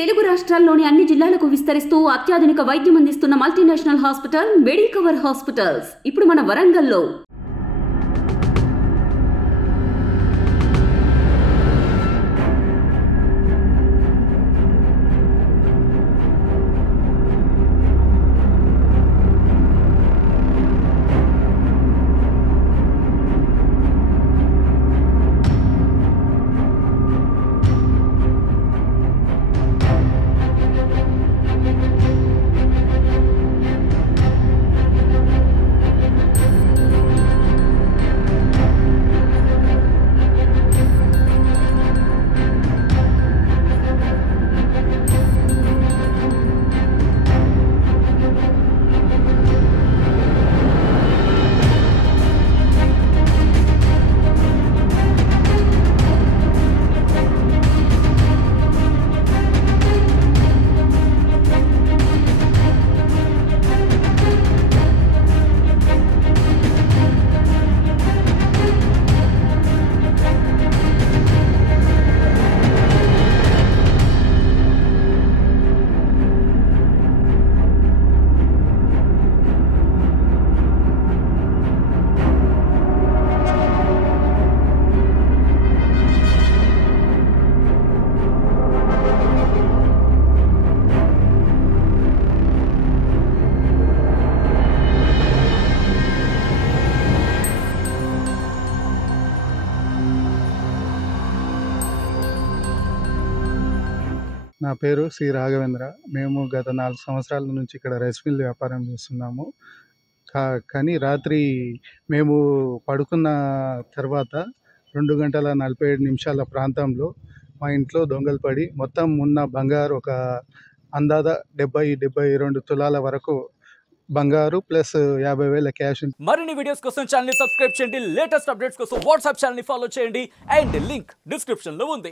తెలుగు రాష్ట్రాల్లోని అన్ని జిల్లాలకు విస్తరిస్తూ అత్యాధునిక వైద్యం అందిస్తున్న మల్టీనేషనల్ హాస్పిటల్ మెడికవర్ హాస్పిటల్స్ ఇప్పుడు మన వరంగల్లో. నా పేరు సి రాఘవేంద్ర. మేము గత 4 సంవత్సరాల నుంచి ఇక్కడ రైస్ మిల్ వ్యాపారం చేస్తున్నాము. కానీ రాత్రి మేము పడుకున్న తర్వాత 2 గంటల 47 నిమిషాల ప్రాంతంలో మా ఇంట్లో దొంగలు పడి మొత్తం ఉన్న బంగారు ఒక అందాద 72 తులాల వరకు బంగారు ప్లస్ 50,000 క్యాష్. మరిన్ని వీడియోస్ కోసం ఛానల్ ని సబ్స్క్రైబ్ చేయండి. లేటెస్ట్ అప్డేట్స్ కోసం వాట్సాప్ ఛానల్ ని ఫాలో చేయండి అండ్ లింక్ డిస్క్రిప్షన్ లో ఉంది.